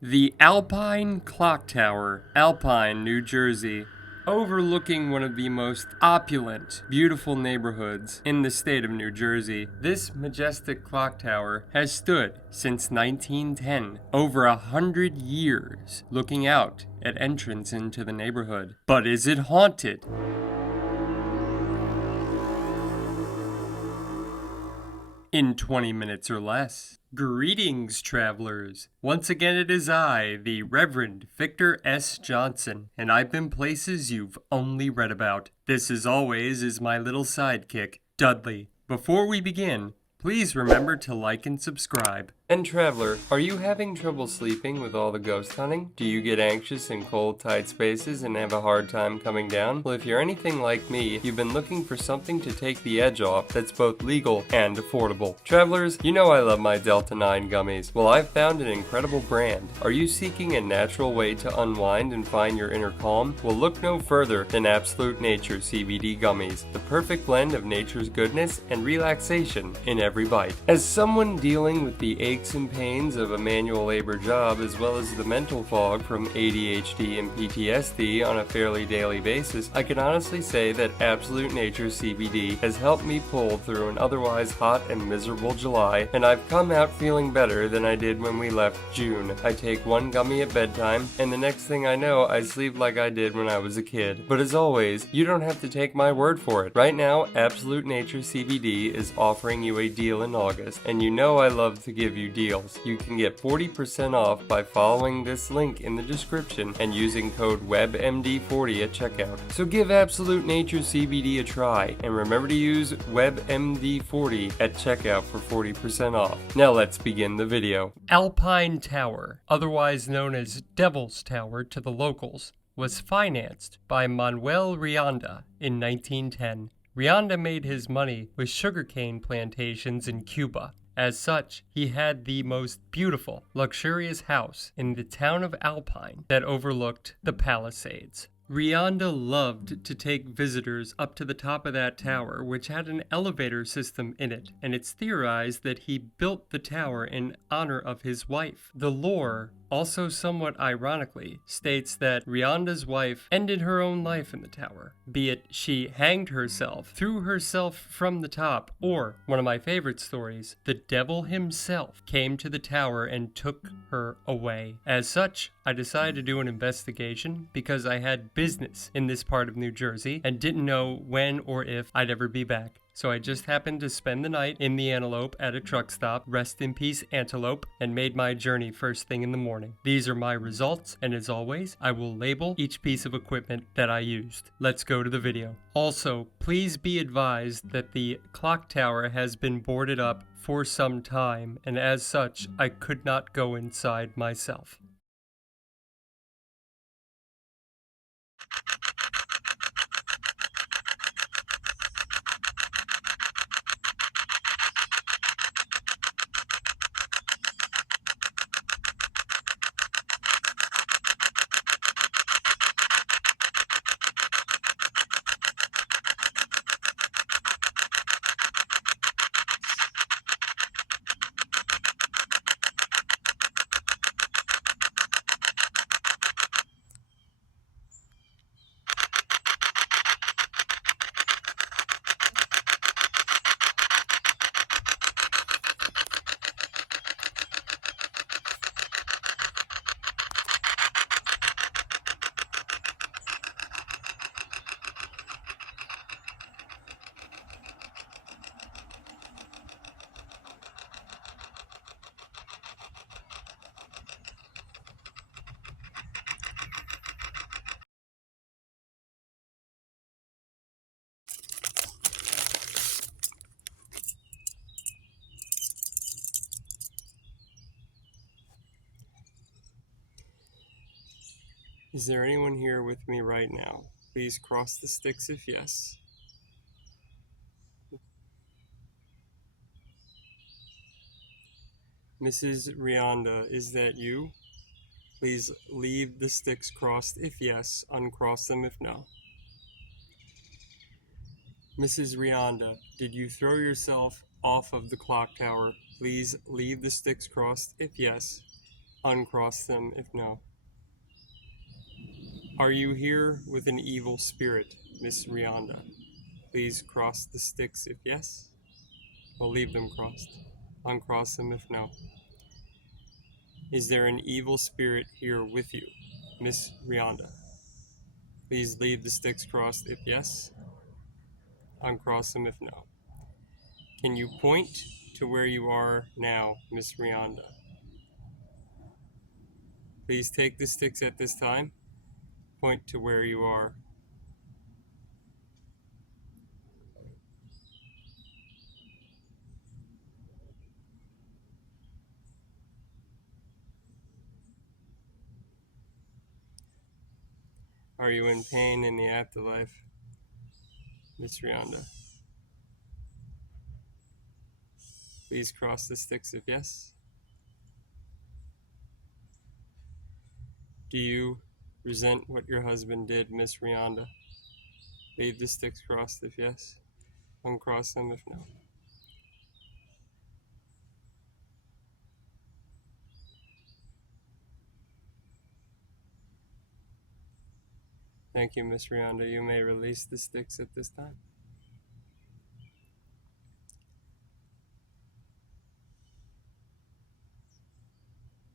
The Alpine Clock Tower, Alpine, New Jersey, overlooking one of the most opulent, beautiful neighborhoods in the state of New Jersey. This majestic clock tower has stood since 1910, over 100 years, looking out at entrance into the neighborhood. But is it haunted? In 20 minutes or less. Greetings, travelers. Once again, it is I, the Reverend Victor S. Johnson, and I've been places you've only read about. This, as always, is my little sidekick, Dudley. Before we begin, please remember to like and subscribe. And traveler, are you having trouble sleeping with all the ghost hunting? Do you get anxious in cold, tight spaces and have a hard time coming down? Well, if you're anything like me, you've been looking for something to take the edge off that's both legal and affordable. Travelers, you know I love my Delta 9 gummies. Well, I've found an incredible brand. Are you seeking a natural way to unwind and find your inner calm? Well, look no further than Absolute Nature CBD gummies, the perfect blend of nature's goodness and relaxation in every bite. As someone dealing with the aches and pains of a manual labor job, as well as the mental fog from ADHD and PTSD on a fairly daily basis, I can honestly say that Absolute Nature CBD has helped me pull through an otherwise hot and miserable July, and I've come out feeling better than I did when we left June. I take one gummy at bedtime, and the next thing I know, I sleep like I did when I was a kid. But as always, you don't have to take my word for it. Right now, Absolute Nature CBD is offering you a deal in August, and you know I love to give you deals. You can get 40% off by following this link in the description and using code WebMD40 at checkout. So give Absolute Nature CBD a try, and remember to use WebMD40 at checkout for 40% off. Now let's begin the video. Alpine Tower, otherwise known as Devil's Tower to the locals, was financed by Manuel Rianda in 1910. Rianda made his money with sugarcane plantations in Cuba. As such, he had the most beautiful, luxurious house in the town of Alpine that overlooked the Palisades. Rianda loved to take visitors up to the top of that tower, which had an elevator system in it, and it's theorized that he built the tower in honor of his wife. The lore, also somewhat ironically, states that Rianda's wife ended her own life in the tower, be it she hanged herself, threw herself from the top, or, one of my favorite stories, the devil himself came to the tower and took her away. As such, I decided to do an investigation because I had business in this part of New Jersey and didn't know when or if I'd ever be back. So I just happened to spend the night in the Antelope at a truck stop, rest in peace Antelope, and made my journey first thing in the morning. These are my results, and as always, I will label each piece of equipment that I used. Let's go to the video. Also, please be advised that the clock tower has been boarded up for some time, and as such, I could not go inside myself. Is there anyone here with me right now? Please cross the sticks if yes. Mrs. Rianda, is that you? Please leave the sticks crossed if yes, uncross them if no. Mrs. Rianda, did you throw yourself off of the clock tower? Please leave the sticks crossed if yes, Uncross them if no. Are you here with an evil spirit, Miss Rianda? Please cross the sticks if yes. I'll leave them crossed. Uncross them if no. Is there an evil spirit here with you, Miss Rianda? Please leave the sticks crossed if yes. Uncross them if no. Can you point to where you are now, Miss Rianda? Please take the sticks at this time. Point to where you are. Are you in pain in the afterlife, Miss Rianda? Please cross the sticks if yes. Do you resent what your husband did, Miss Rianda? Leave the sticks crossed if yes. Uncross them if no. Thank you, Miss Rianda. You may release the sticks at this time.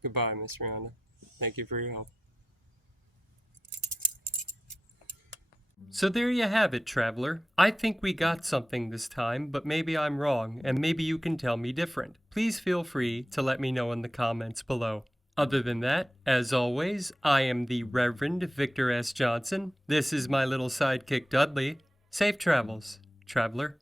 Goodbye, Miss Rianda. Thank you for your help. So there you have it, traveler. I think we got something this time, but maybe I'm wrong, and maybe you can tell me different. Please feel free to let me know in the comments below. Other than that, as always, I am the Reverend Victor S. Johnson. This is my little sidekick Dudley. Safe travels, traveler.